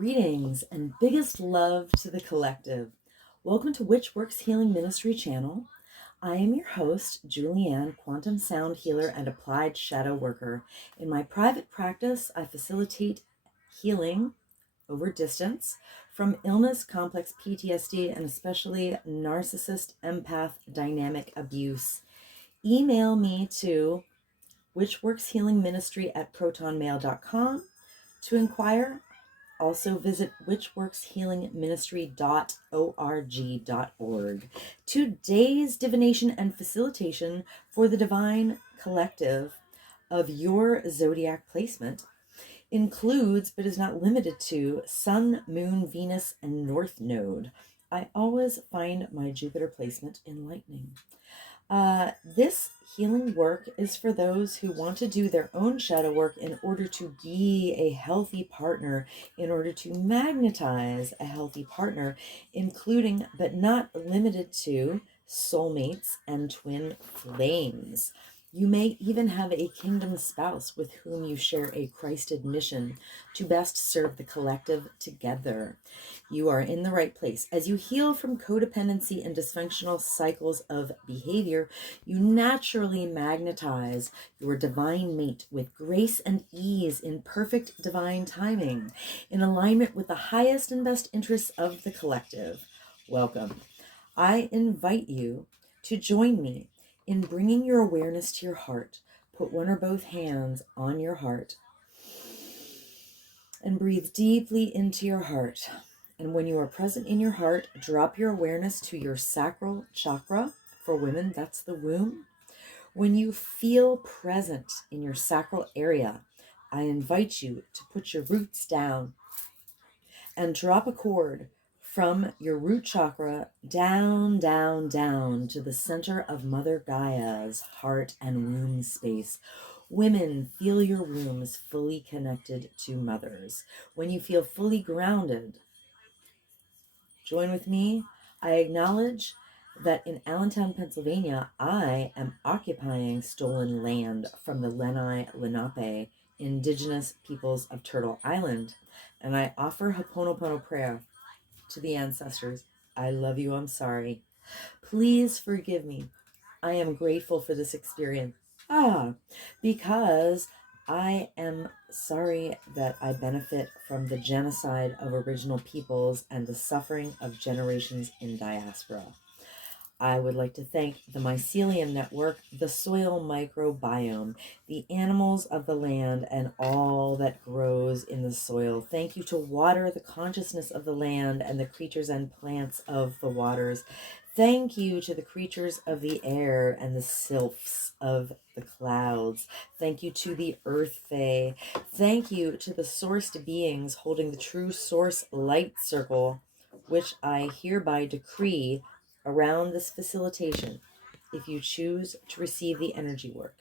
Greetings and biggest love to the collective. Welcome to Witch Works Healing Ministry channel. I am your host, Julianne, quantum sound healer and applied shadow worker. In my private practice, I facilitate healing over distance from illness, complex PTSD, and especially narcissist, empath, dynamic abuse. Email me to witchworkshealingministry@protonmail.com to inquire. Also visit witchworkshealingministry.org. Today's divination and facilitation for the divine collective of your zodiac placement includes, but is not limited to, Sun, Moon, Venus, and North Node. I always find my Jupiter placement enlightening. This healing work is for those who want to do their own shadow work in order to be a healthy partner, in order to magnetize a healthy partner, including but not limited to soulmates and twin flames. You may even have a kingdom spouse with whom you share a Christed mission to best serve the collective together. You are in the right place. As you heal from codependency and dysfunctional cycles of behavior, you naturally magnetize your divine mate with grace and ease in perfect divine timing, in alignment with the highest and best interests of the collective. Welcome. I invite you to join me in bringing your awareness to your heart. Put one or both hands on your heart and breathe deeply into your heart. And when you are present in your heart, drop your awareness to your sacral chakra. For women, that's the womb. When you feel present in your sacral area, I invite you to put your roots down and drop a cord from your root chakra down, down, down to the center of Mother Gaia's heart and womb space. Women, feel your wombs fully connected to mothers. When you feel fully grounded, join with me. I acknowledge that in Allentown, Pennsylvania, I am occupying stolen land from the Lenape indigenous peoples of Turtle Island, and I offer Ho'oponopono prayer to the ancestors. I love you. I'm sorry. Please forgive me. I am grateful for this experience. Because I am sorry that I benefit from the genocide of original peoples and the suffering of generations in diaspora. I would like to thank the Mycelium Network, the soil microbiome, the animals of the land, and all that grows in the soil. Thank you to water, the consciousness of the land, and the creatures and plants of the waters. Thank you to the creatures of the air and the sylphs of the clouds. Thank you to the Earth Fae. Thank you to the sourced beings holding the true source light circle, which I hereby decree around this facilitation, if you choose to receive the energy work,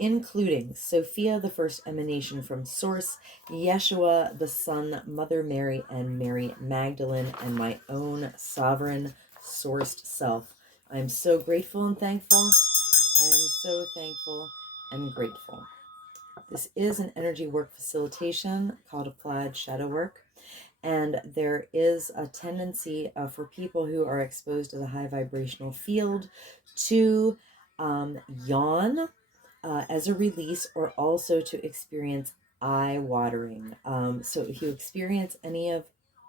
including Sophia, the first emanation from Source, Yeshua, the Son, Mother Mary, and Mary Magdalene, and my own sovereign sourced self. I am so grateful and thankful. I am so thankful and grateful. This is an energy work facilitation called Applied Shadow Work. And there is a tendency for people who are exposed to the high vibrational field to yawn as a release, or also to experience eye watering. So if you experience any of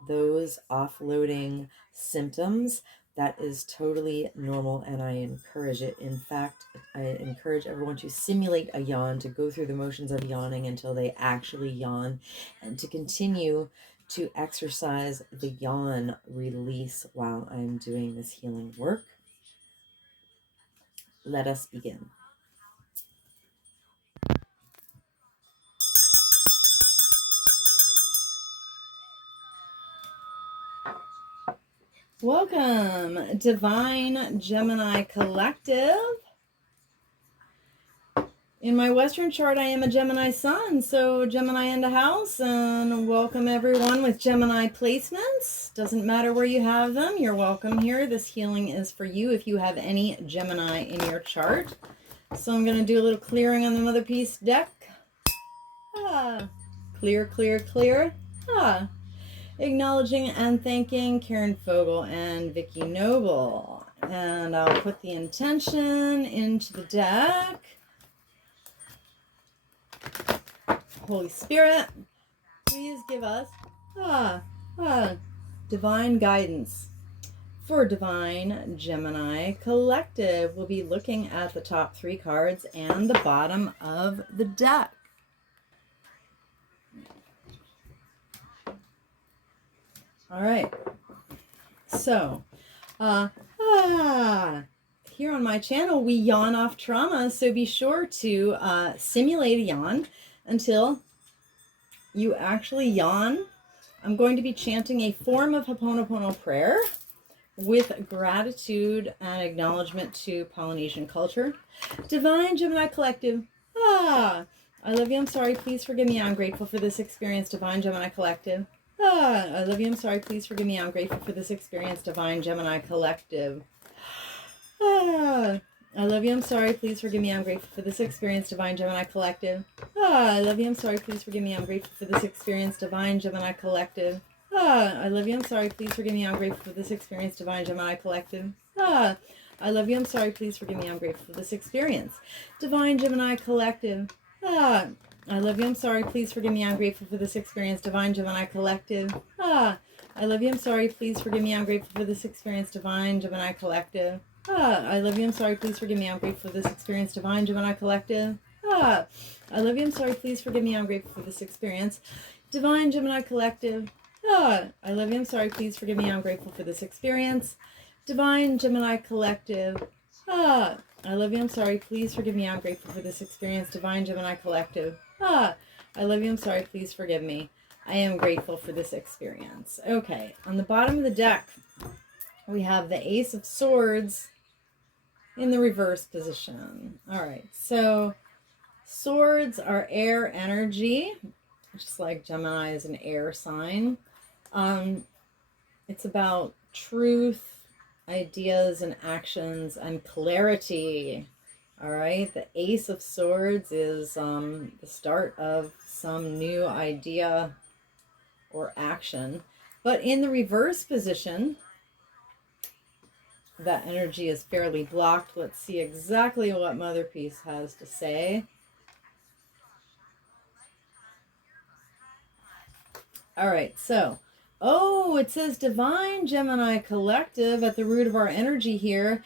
those offloading symptoms, that is totally normal, and I encourage it. In fact, I encourage everyone to simulate a yawn, to go through the motions of yawning until they actually yawn, and to continue to exercise the yawn release while I'm doing this healing work. Let us begin. Welcome, Divine Gemini Collective. In my Western chart, I am a Gemini Sun, so Gemini in the house, and welcome everyone with Gemini placements. Doesn't matter where you have them, you're welcome here. This healing is for you if you have any Gemini in your chart. So I'm going to do a little clearing on the Mother Peace deck. Clear, clear, clear. Acknowledging and thanking Karen Fogel and Vicki Noble. And I'll put the intention into the deck. Holy Spirit, please give us divine guidance. For Divine Gemini Collective, we'll be looking at the top 3 cards and the bottom of the deck. All right. So, here on my channel, we yawn off trauma, so be sure to simulate a yawn until you actually yawn. I'm going to be chanting a form of Ho'oponopono prayer with gratitude and acknowledgement to Polynesian culture. Divine Gemini Collective, I love you, I'm sorry, please forgive me, I'm grateful for this experience. Divine Gemini Collective, I love you, I'm sorry, please forgive me, I'm grateful for this experience. Divine Gemini Collective, I love you, I'm sorry, please forgive me, I'm grateful for this experience. Divine Gemini Collective, I love you, I'm sorry, please forgive me, I'm grateful for this experience. Divine Gemini Collective, I love you, I'm sorry, please forgive me, I'm grateful for this experience. Divine Gemini Collective, I love you, I'm sorry, please forgive me, I'm grateful for this experience. Divine Gemini Collective, I love you, I'm sorry, please forgive me, I'm grateful for this experience. Divine Gemini Collective, I love you, I'm sorry, please forgive me, I'm grateful for this experience. Divine Gemini Collective, I love you, I'm sorry, please forgive me, I'm grateful for this experience. Divine Gemini Collective, I love you, I'm sorry, please forgive me, I'm grateful for this experience. Divine Gemini Collective, I love you, I'm sorry, please forgive me, I'm grateful for this experience. Divine Gemini Collective, I love you, I'm sorry, please forgive me, I'm grateful for this experience. Divine Gemini Collective, I love you, I'm sorry, please forgive me, I am grateful for this experience. Okay, on the bottom of the deck, we have the Ace of Swords in the reverse position. All right, so swords are air energy, just like Gemini is an air sign. It's about truth, ideas, and actions, and clarity. All right, the Ace of Swords is the start of some new idea or action. But in the reverse position, that energy is fairly blocked. Let's see exactly what Mother Peace has to say. All right, so, it says Divine Gemini Collective at the root of our energy here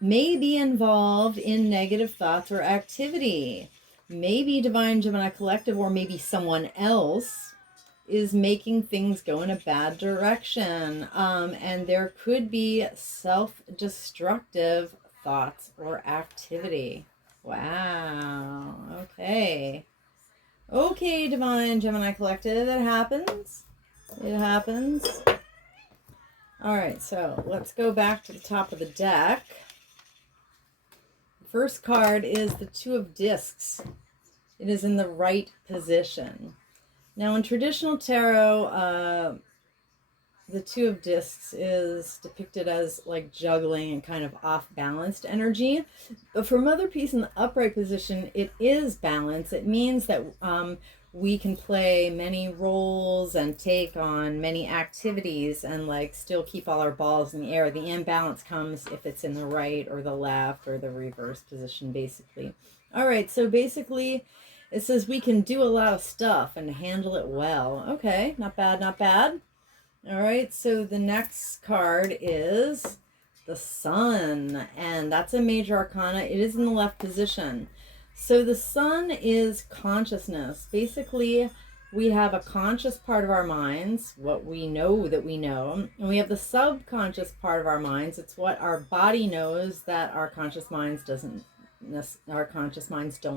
may be involved in negative thoughts or activity. Maybe Divine Gemini Collective, or maybe someone else, is making things go in a bad direction. And there could be self-destructive thoughts or activity. Wow. Okay. Okay, Divine Gemini Collective, it happens. It happens. All right, so let's go back to the top of the deck. The first card is the Two of Discs. It is in the right position. Now, in traditional tarot, the Two of Discs is depicted as like juggling and kind of off-balanced energy. But for Mother Peace in the upright position, it is balance. It means that we can play many roles and take on many activities and like still keep all our balls in the air. The imbalance comes if it's in the right or the left or the reverse position, basically. All right, so basically it says we can do a lot of stuff and handle it well. Okay, not bad, not bad. All right, so the next card is the Sun, and that's a major arcana. It is in the left position. So the Sun is consciousness. Basically, we have a conscious part of our minds, what we know that we know, and we have the subconscious part of our minds. It's what our body knows that our conscious minds don't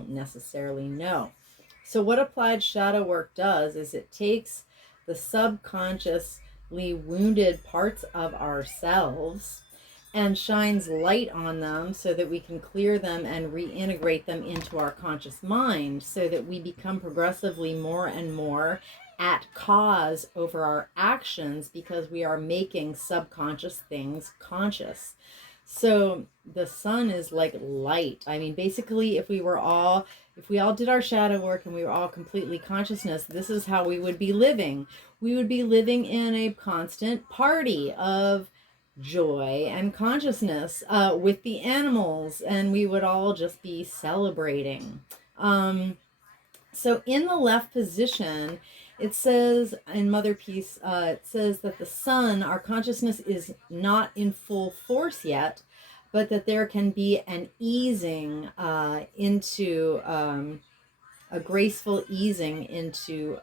necessarily know. So what applied shadow work does is it takes the subconscious wounded parts of ourselves and shines light on them so that we can clear them and reintegrate them into our conscious mind so that we become progressively more and more at cause over our actions because we are making subconscious things conscious. So the sun is like light. I mean, basically, if we all did our shadow work and we were all completely consciousness, this is how we would be living. We would be living in a constant party of joy and consciousness with the animals, and we would all just be celebrating. So in the left position, it says in Mother Peace, it says that the sun, our consciousness, is not in full force yet, but that there can be an easing into a graceful easing into,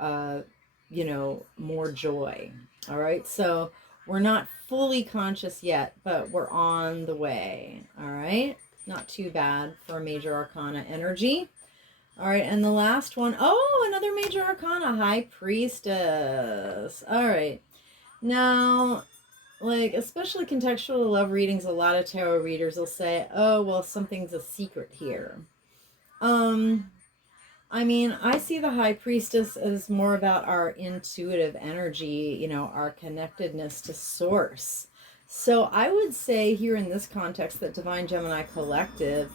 more joy. All right. So we're not fully conscious yet, but we're on the way. All right. Not too bad for a major arcana energy. All right, and the last one, oh, another major arcana, High Priestess. All right. Now, like, especially contextual love readings, a lot of tarot readers will say, oh, well, something's a secret here. I mean, I see the High Priestess as more about our intuitive energy, our connectedness to source. So I would say here in this context that Divine Gemini Collective,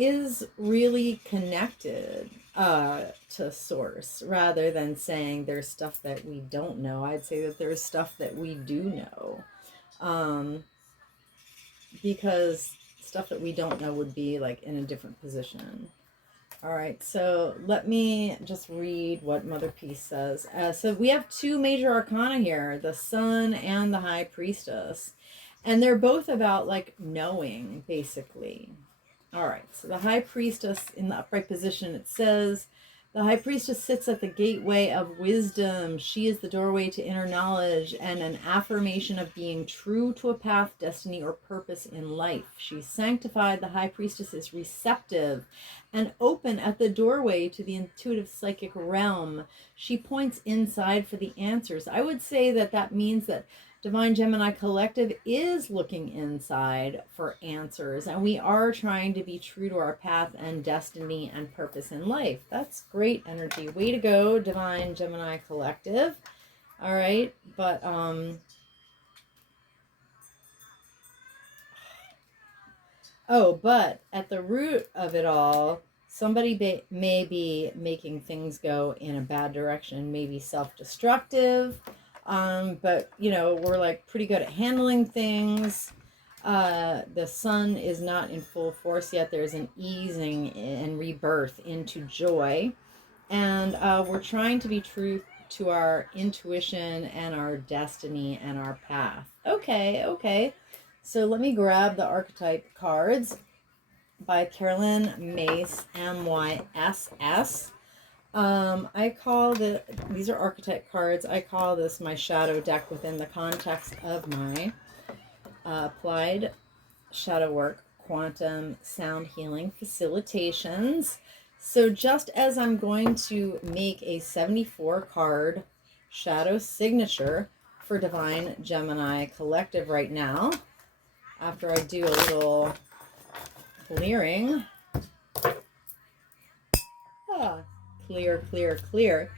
is really connected to source, rather than saying there's stuff that we don't know. I'd say that there's stuff that we do know, because stuff that we don't know would be like in a different position. All right, so let me just read what Mother Peace says. So we have two major arcana here, the Sun and the High Priestess, and they're both about like knowing, basically. All right, so the High Priestess in the upright position, it says, the High Priestess sits at the gateway of wisdom. She is the doorway to inner knowledge and an affirmation of being true to a path, destiny, or purpose in life. She's sanctified. The High Priestess is receptive and open at the doorway to the intuitive psychic realm. She points inside for the answers. I would say that that means that Divine Gemini Collective is looking inside for answers, and we are trying to be true to our path and destiny and purpose in life. That's great energy. Way to go, Divine Gemini Collective. All right, but but at the root of it all, somebody may be making things go in a bad direction, maybe self-destructive. But we're like pretty good at handling things. The sun is not in full force yet. There's an easing and rebirth into joy, and we're trying to be true to our intuition and our destiny and our path. Okay. So let me grab the archetype cards by Carolyn Mace, MYSS. I call these are archetype cards. I call this my shadow deck within the context of my applied shadow work, quantum sound healing facilitations. So just as I'm going to make a 74 card shadow signature for Divine Gemini Collective right now, after I do a little clearing. Clear.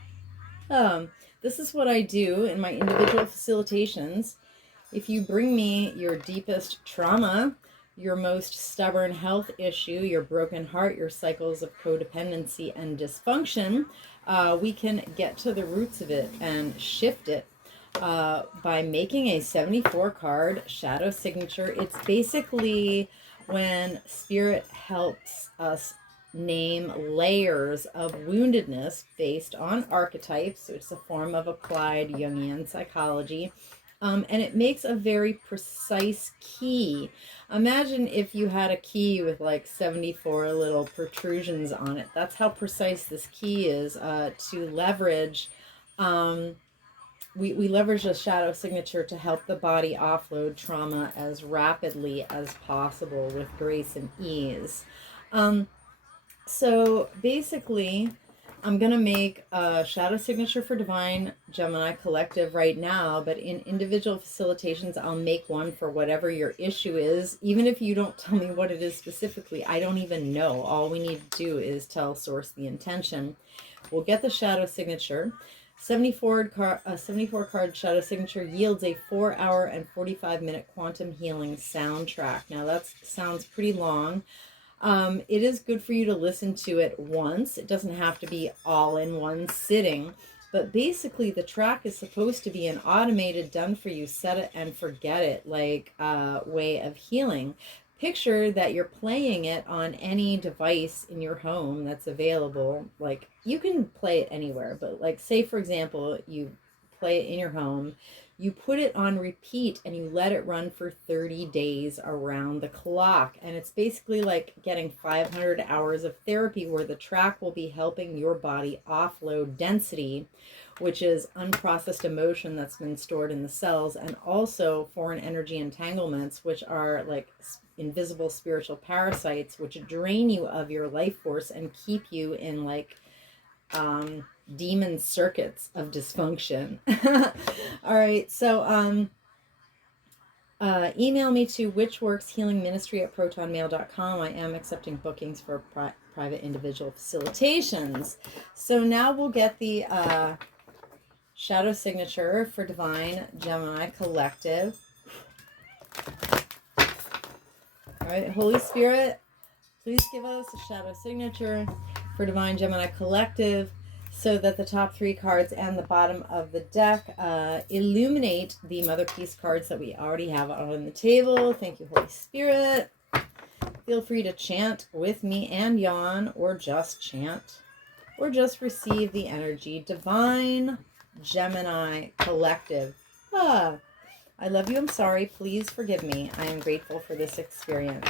This is what I do in my individual facilitations. If you bring me your deepest trauma, your most stubborn health issue, your broken heart, your cycles of codependency and dysfunction, we can get to the roots of it and shift it by making a 74 card shadow signature. It's basically when Spirit helps us name layers of woundedness based on archetypes. So it's a form of applied Jungian psychology. And it makes a very precise key. Imagine if you had a key with like 74 little protrusions on it. That's how precise this key is to leverage. We leverage a shadow signature to help the body offload trauma as rapidly as possible with grace and ease. So basically, I'm going to make a shadow signature for Divine Gemini Collective right now, but in individual facilitations, I'll make one for whatever your issue is. Even if you don't tell me what it is specifically, I don't even know. All we need to do is tell Source the intention. We'll get the shadow signature. A 74 card shadow signature yields a 4-hour and 45-minute quantum healing soundtrack. Now that sounds pretty long. It is good for you to listen to it once. It doesn't have to be all in one sitting. But basically, the track is supposed to be an automated, done for you, set it and forget it, like way of healing. Picture that you're playing it on any device in your home that's available. Like, you can play it anywhere, but like, say for example, you play it in your home, you put it on repeat and you let it run for 30 days around the clock. And it's basically like getting 500 hours of therapy, where the track will be helping your body offload density, which is unprocessed emotion that's been stored in the cells, and also foreign energy entanglements, which are like invisible spiritual parasites, which drain you of your life force and keep you in like demon circuits of dysfunction. All right, so email me to witchworkshealingministry@protonmail.com. I am accepting bookings for private individual facilitations. So now we'll get the shadow signature for Divine Gemini Collective. All right, Holy Spirit, please give us a shadow signature for Divine Gemini Collective, so that the top 3 cards and the bottom of the deck illuminate the Mother Peace cards that we already have on the table. Thank you, Holy Spirit. Feel free to chant with me and yawn, or just chant, or just receive the energy. Divine Gemini Collective. I love you, I'm sorry, please forgive me. I am grateful for this experience.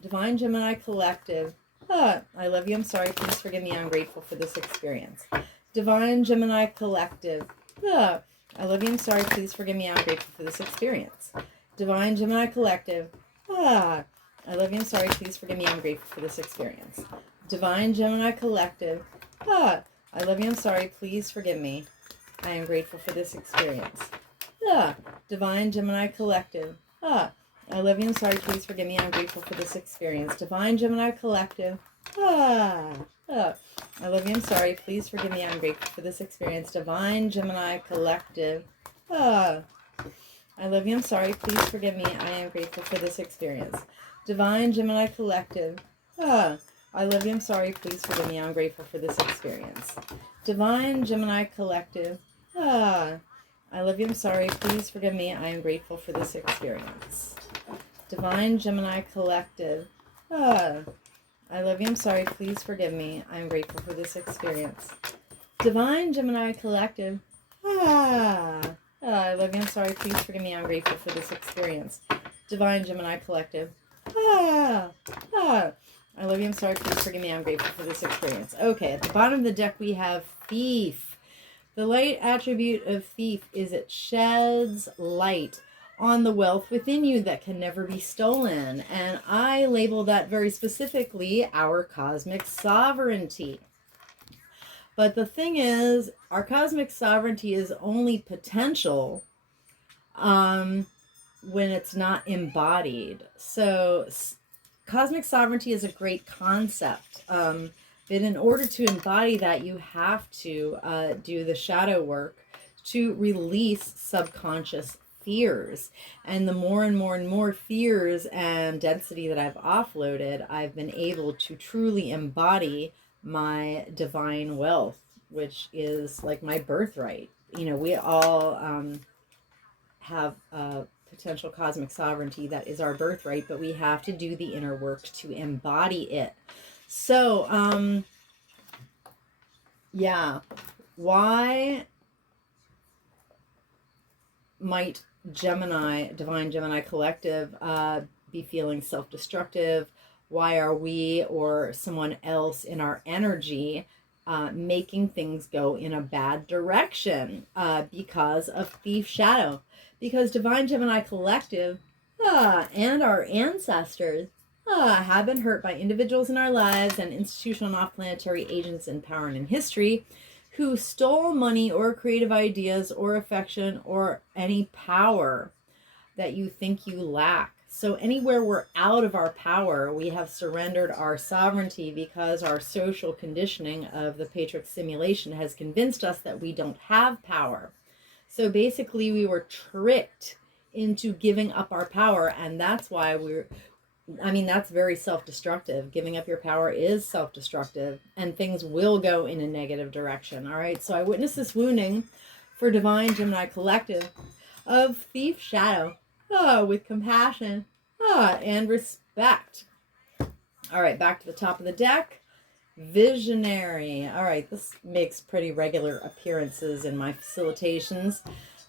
Divine Gemini Collective. I love you, I'm sorry, please forgive me, I'm grateful for this experience. Divine Gemini Collective. I love you, I'm sorry, please forgive me, I'm grateful for this experience. Divine Gemini Collective. I love you, I'm sorry, please forgive me, I'm grateful for this experience. Divine Gemini Collective. I love you, I'm sorry, please forgive me, I am grateful for this experience. Divine Gemini Collective. I love you, I'm sorry, please forgive me, I'm grateful for this experience. Divine Gemini Collective. I love you, I'm sorry, please forgive me, I'm grateful for this experience. Divine Gemini Collective. I love you, I'm sorry, please forgive me, I am grateful for this experience. Divine Gemini Collective. I love you, I'm sorry, please forgive me, I'm grateful for this experience. Divine Gemini Collective. I love you, I'm sorry, please forgive me, I am grateful for this experience. Divine Gemini Collective. I love you, I'm sorry, please forgive me, I am grateful for this experience. Divine Gemini Collective. I love you, I'm sorry, please forgive me, I'm grateful for this experience. Divine Gemini Collective. I love you, I'm sorry, please forgive me, I'm grateful for this experience. Okay, at the bottom of the deck we have Thief. The light attribute of Thief is it sheds light on the wealth within you that can never be stolen. And I label that very specifically our cosmic sovereignty. But the thing is, our cosmic sovereignty is only potential when it's not embodied. So cosmic sovereignty is a great concept. But in order to embody that, you have to do the shadow work to release subconscious fears. And the more and more and more fears and density that I've offloaded, I've been able to truly embody my divine wealth, which is like my birthright. You know, we all have potential cosmic sovereignty that is our birthright, but we have to do the inner work to embody it. So, yeah, why might Divine Gemini Collective, be feeling self-destructive? Why are we or someone else in our energy making things go in a bad direction? Because of Thief Shadow. Because Divine Gemini Collective and our ancestors have been hurt by individuals in our lives and institutional and off-planetary agents in power and in history who stole money or creative ideas or affection or any power that you think you lack. So anywhere we're out of our power, we have surrendered our sovereignty because our social conditioning of the patriarchal simulation has convinced us that we don't have power. So basically we were tricked into giving up our power, and that's why that's very self-destructive. Giving up your power is self-destructive, and things will go in a negative direction. All right, so I witnessed this wounding for Divine Gemini Collective of Thief Shadow, with compassion and respect. All right, back to the top of the deck. Visionary. All right, this makes pretty regular appearances in my facilitations.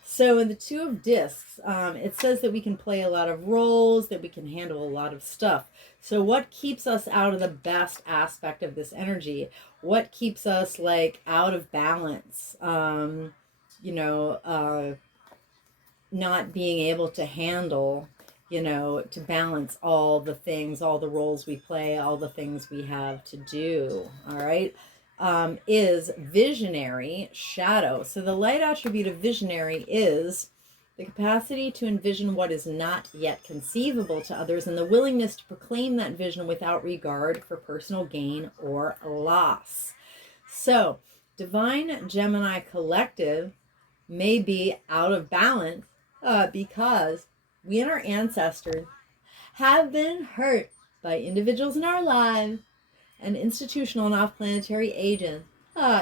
So in the Two of Discs, it says that we can play a lot of roles, that we can handle a lot of stuff. So what keeps us out of the best aspect of this energy? What keeps us like out of balance? Not being able to handle, to balance all the things, all the roles we play, all the things we have to do. All right. Is visionary shadow. So the light attribute of visionary is the capacity to envision what is not yet conceivable to others and the willingness to proclaim that vision without regard for personal gain or loss. So Divine Gemini Collective may be out of balance because we and our ancestors have been hurt by individuals in our lives and institutional and off-planetary agents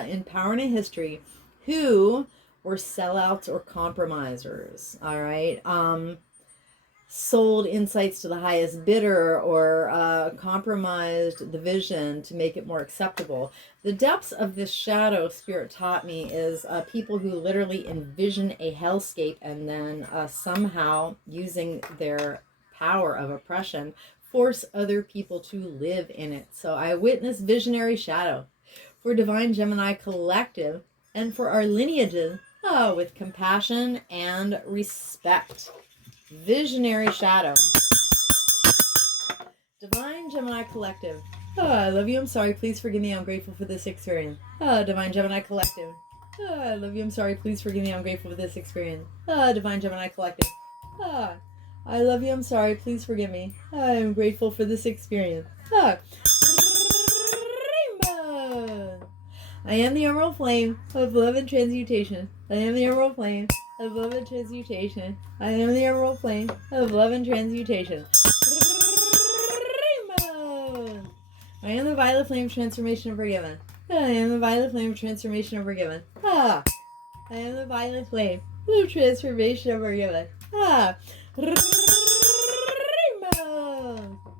in power and in history who were sellouts or compromisers, all right? Sold insights to the highest bidder or compromised the vision to make it more acceptable. The depths of this shadow, Spirit taught me, is people who literally envision a hellscape and then somehow, using their power of oppression, force other people to live in it. So I witness visionary shadow for Divine Gemini Collective and for our lineages with compassion and respect. Visionary shadow. Divine Gemini Collective. I love you, I'm sorry, please forgive me, I'm grateful for this experience. Divine Gemini Collective. I love you, I'm sorry, please forgive me, I'm grateful for this experience. Divine Gemini Collective. I love you, I'm sorry, please forgive me, I'm grateful for this experience. Rainbow. I am the emerald flame of love and transmutation. I am the emerald flame of love and transmutation. I am the emerald flame of love and transmutation. Rainbow. I am the violet flame of transformation and forgiven. I am the violet flame of transformation and forgiven. I am the violet flame of transformation and forgiven. Rainbow.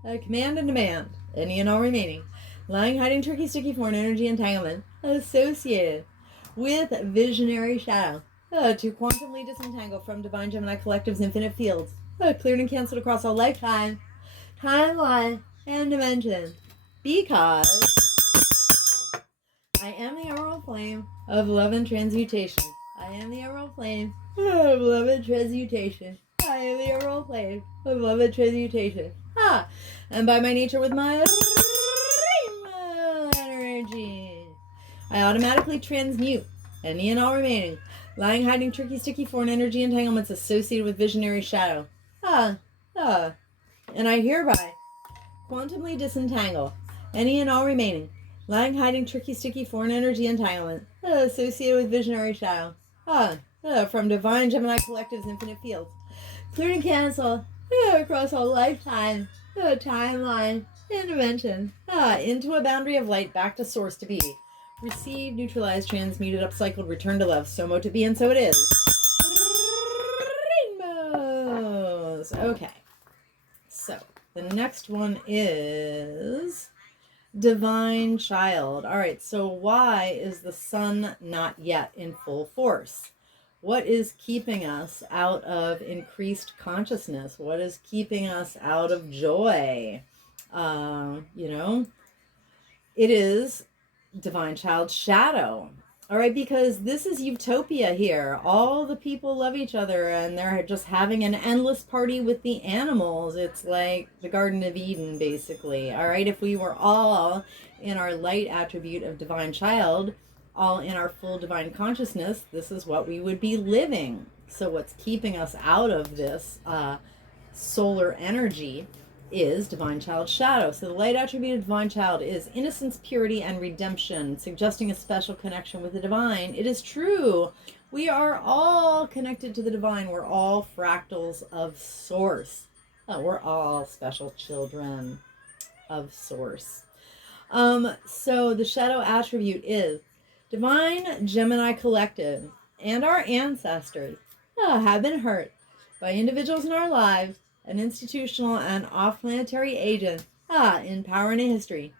I command and demand any and all remaining lying, hiding, tricky, sticky, foreign energy entanglement associated with visionary shadow to quantumly disentangle from Divine Gemini Collective's infinite fields, cleared and canceled across all lifetime, timeline, and dimension, because I am the emerald flame of love and transmutation. I am the emerald flame of love and transmutation. I am the emerald flame of love and transmutation. And by my nature with my rainbow energy, I automatically transmute any and all remaining lying, hiding, tricky, sticky, foreign energy entanglements associated with visionary shadow. And I hereby quantumly disentangle any and all remaining lying, hiding, tricky, sticky, foreign energy entanglement associated with visionary shadow from Divine Gemini Collective's infinite fields, clear and cancel across all lifetime, timeline, and dimension, into a boundary of light, back to source to be. Receive, neutralize, transmuted, upcycled, return to love, so mo to be, and so it is. Rainbows. Okay. So, the next one is Divine Child. All right, so why is the sun not yet in full force? What is keeping us out of increased consciousness? What is keeping us out of joy? It is Divine Child shadow. All right, because this is utopia here. All the people love each other and they're just having an endless party with the animals. It's like the Garden of Eden, basically. All right, if we were all in our light attribute of Divine Child, all in our full divine consciousness, this is what we would be living. So what's keeping us out of this solar energy is divine child shadow. So the light attribute of divine child is innocence, purity, and redemption, suggesting a special connection with the divine. It is true. We are all connected to the divine. We're all fractals of source. We're all special children of source. So the shadow attribute is divine Gemini collective and our ancestors have been hurt by individuals in our lives and institutional and off-planetary agents in power and in history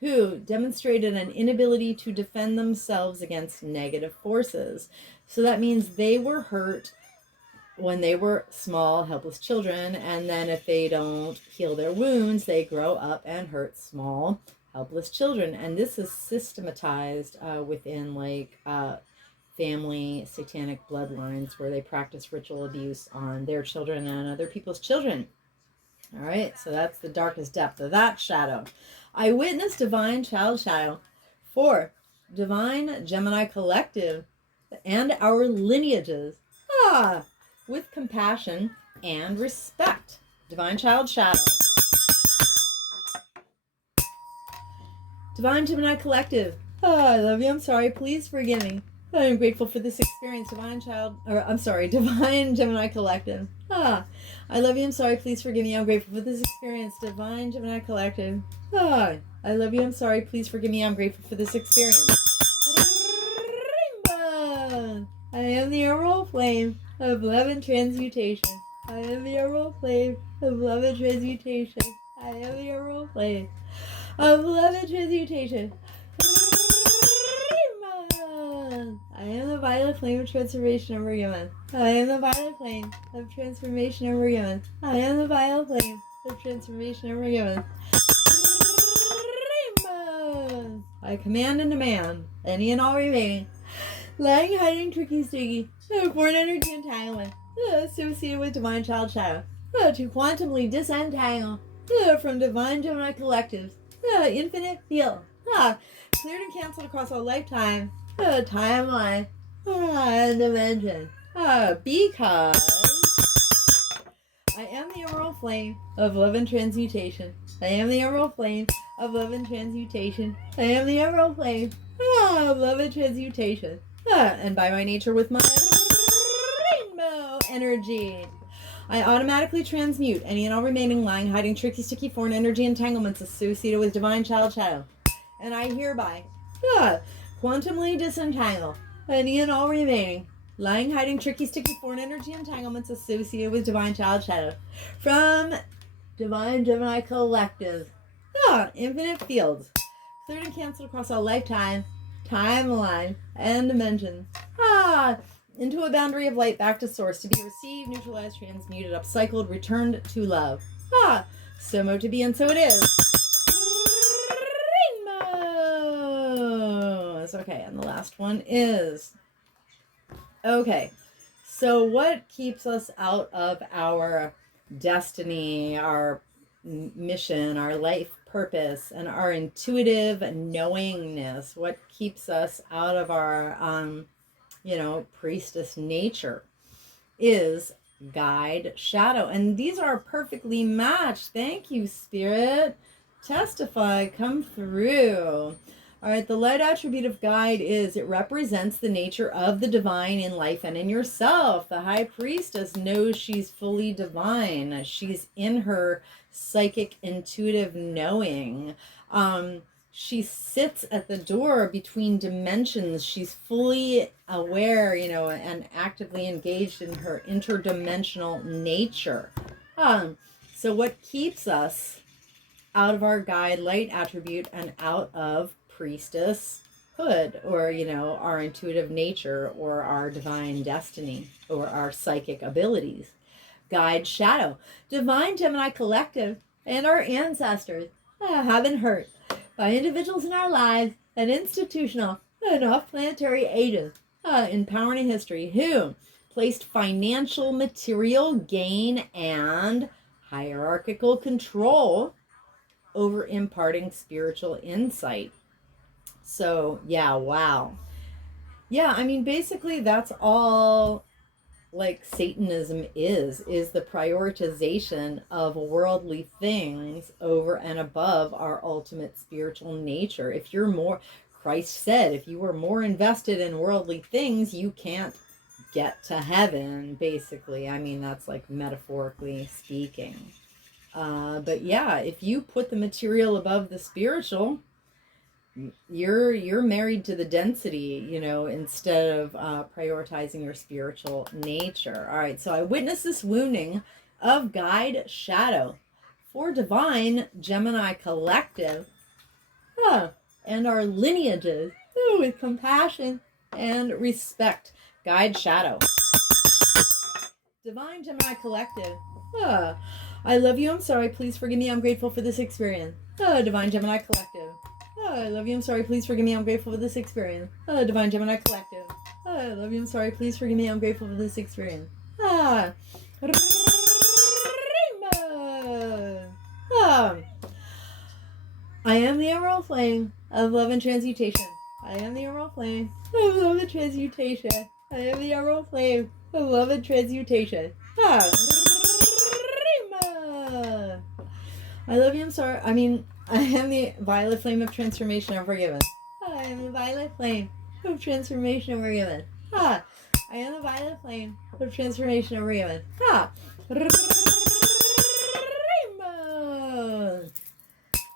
who demonstrated an inability to defend themselves against negative forces. So that means they were hurt when they were small, helpless children, and then if they don't heal their wounds, they grow up and hurt small, helpless children. And this is systematized within family satanic bloodlines where they practice ritual abuse on their children and other people's children. All right, so that's the darkest depth of that shadow. I witness divine child shadow for divine Gemini collective and our lineages with compassion and respect. Divine child shadow. Divine Gemini collective. I love you. I'm sorry. Please forgive me. I'm grateful for this experience. Divine Gemini collective. I love you. I'm sorry. Please forgive me. I'm grateful for this experience. Divine Gemini collective. I love you. I'm sorry. Please forgive me. I'm grateful for this experience. Rainbow. I am the emerald flame of love and transmutation. I am the emerald flame of love and transmutation. I am the emerald flame of love and transmutation. I am the violet flame of transformation over human. I am the violet flame of transformation over human. I am the violet flame of transformation over human. Rainbow. I command and demand any and all remaining lying, hiding, tricky, sticky, foreign energy entanglement associated with divine child shadow to quantumly disentangle from divine Gemini collectives, infinite field, cleared and canceled across all lifetime, timeline, and dimension, because I am the emerald flame of love and transmutation. I am the emerald flame of love and transmutation. I am the emerald flame of love and transmutation. And by my nature with my rainbow energy, I automatically transmute any and all remaining lying, hiding, tricky, sticky, foreign energy entanglements associated with divine child shadow. And I hereby quantumly disentangle any and all remaining lying, hiding, tricky, sticky, foreign energy entanglements associated with divine child shadow from divine Gemini collective. Infinite fields, cleared and canceled across all lifetime, timeline, and dimensions. Into a boundary of light back to source to be received, neutralized, transmuted, upcycled, returned to love. So mo to be, and so it is. Rainbows. Okay, and the last one is... Okay, so what keeps us out of our destiny, our mission, our life purpose, and our intuitive knowingness? What keeps us out of our priestess nature is guide shadow. And these are perfectly matched. Thank you, Spirit. Testify, come through. All right, the light attribute of guide is it represents the nature of the divine in life and in yourself. The high priestess knows she's fully divine. She's in her psychic intuitive knowing. She sits at the door between dimensions. She's fully aware, and actively engaged in her interdimensional nature. So what keeps us out of our guide light attribute and out of priestesshood, or our intuitive nature, or our divine destiny, or our psychic abilities? Guide shadow. Divine Gemini collective and our ancestors have been hurt by individuals in our lives and institutional and off-planetary agents in power and in history who placed financial, material gain and hierarchical control over imparting spiritual insight. So, yeah, wow. Yeah, I mean, basically that's all like Satanism is the prioritization of worldly things over and above our ultimate spiritual nature. If you're more, Christ said, if you were more invested in worldly things, you can't get to heaven, basically. I mean, that's like metaphorically speaking. But yeah, if you put the material above the spiritual, you're married to the density, you know, instead of prioritizing your spiritual nature. All right, so I witnessed this wounding of guide shadow for divine Gemini collective, and our lineages, with compassion and respect. Guide shadow. Divine Gemini collective. I love you. I'm sorry. Please forgive me. I'm grateful for this experience. Divine Gemini collective. I love you. I'm sorry. Please forgive me. I'm grateful for this experience. Divine Gemini collective. I love you. I'm sorry. Please forgive me. I'm grateful for this experience. Ah. I am the emerald flame of love and transmutation. I am the emerald flame of love and transmutation. I am the emerald flame of love and transmutation. I love you. I'm sorry. I am the violet flame of transformation and forgiven. I am the violet flame of transformation and forgiven. I am the violet flame of transformation and forgiven.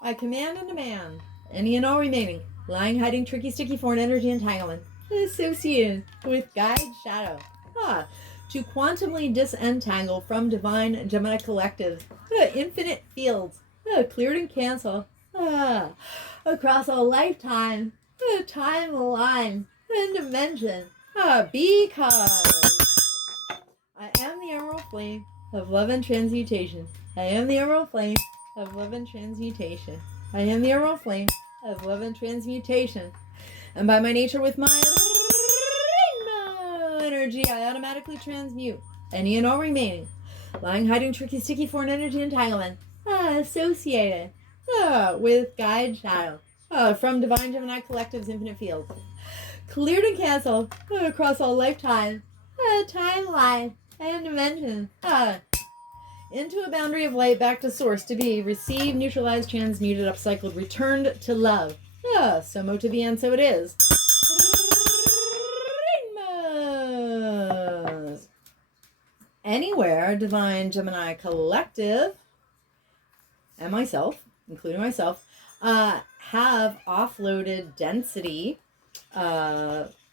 I command and demand any and all remaining lying, hiding, tricky, sticky foreign energy entanglement associated with guide shadow to quantumly disentangle from divine Gemini collectives infinite fields cleared and canceled across all lifetime, timeline, and dimension because I am the emerald flame of love and transmutation. I am the emerald flame of love and transmutation. I am the emerald flame of love and transmutation. And by my nature with my energy, I automatically transmute any and all remaining lying, hiding, tricky, sticky foreign energy entanglement associated with guide shadow from divine Gemini collective's infinite field. Cleared and canceled across all lifetime, timeline, and dimension. Into a boundary of light back to source to be received, neutralized, transmuted, upcycled, returned to love. So mo to be and so it is. Anywhere divine Gemini collective and myself, including myself, have offloaded density,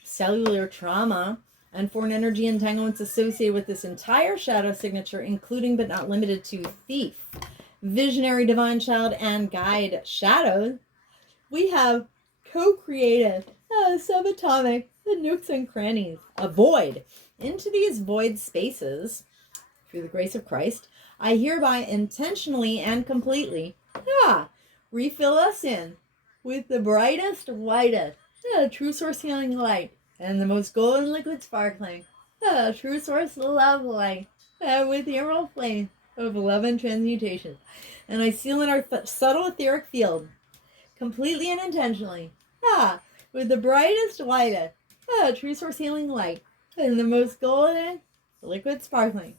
cellular trauma, and foreign energy entanglements associated with this entire shadow signature, including but not limited to thief, visionary divine child, and guide shadows, we have co-created subatomic nooks and crannies, a void. Into these void spaces, through the grace of Christ, I hereby intentionally and completely refill us in with the brightest, whitest, true source healing light, and the most golden liquid sparkling, true source love light, with the emerald flame of love and transmutation. And I seal in our subtle etheric field, completely and intentionally, with the brightest, whitest, true source healing light, and the most golden liquid sparkling,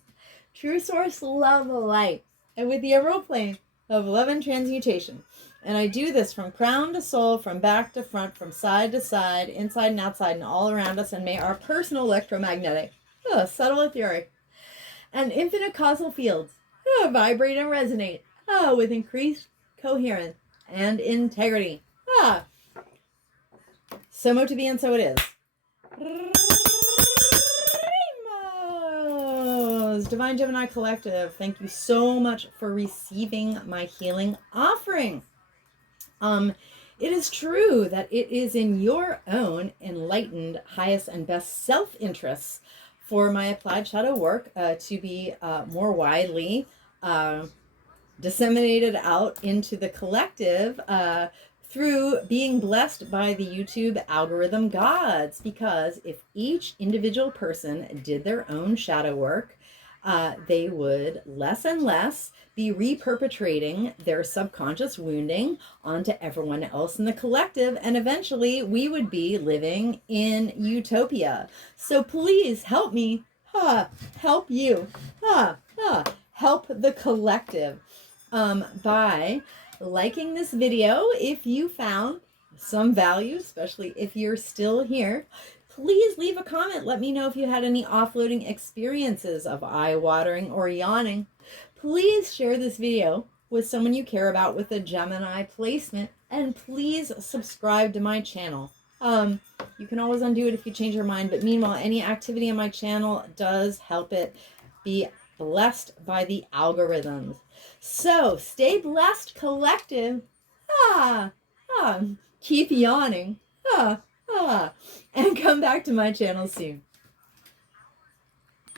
true source love light, and with the emerald flame of love and transmutation. And I do this from crown to sole, from back to front, from side to side, inside and outside, and all around us. And may our personal electromagnetic, subtle etheric, and infinite causal fields vibrate and resonate with increased coherence and integrity. So mo to be and so it is. Divine Gemini Collective, thank you so much for receiving my healing offering. It is true that it is in your own enlightened, highest, and best self-interests for my applied shadow work to be more widely disseminated out into the collective through being blessed by the YouTube algorithm gods. Because if each individual person did their own shadow work, they would less and less be reperpetrating their subconscious wounding onto everyone else in the collective, and eventually we would be living in utopia. So please help me help you, help the collective by liking this video if you found some value, especially if you're still here. Please leave a comment. Let me know if you had any offloading experiences of eye-watering or yawning. Please share this video with someone you care about with a Gemini placement, and please subscribe to my channel. You can always undo it if you change your mind, but meanwhile, any activity on my channel does help it be blessed by the algorithms. So stay blessed, collective. Keep yawning. And come back to my channel soon.